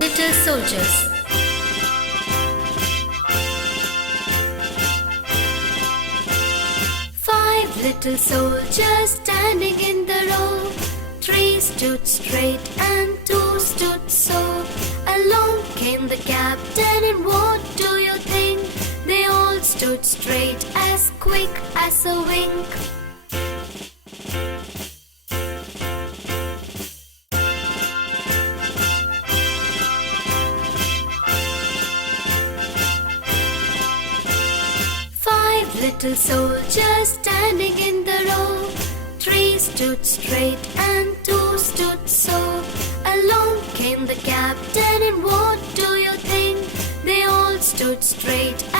Little soldiers. Five little soldiers standing in the row. Three stood straight and two stood so. Along came the captain, and what do you think? They all stood straight, as quick as a wink. Little soldiers standing in the row. Three stood straight and two stood so.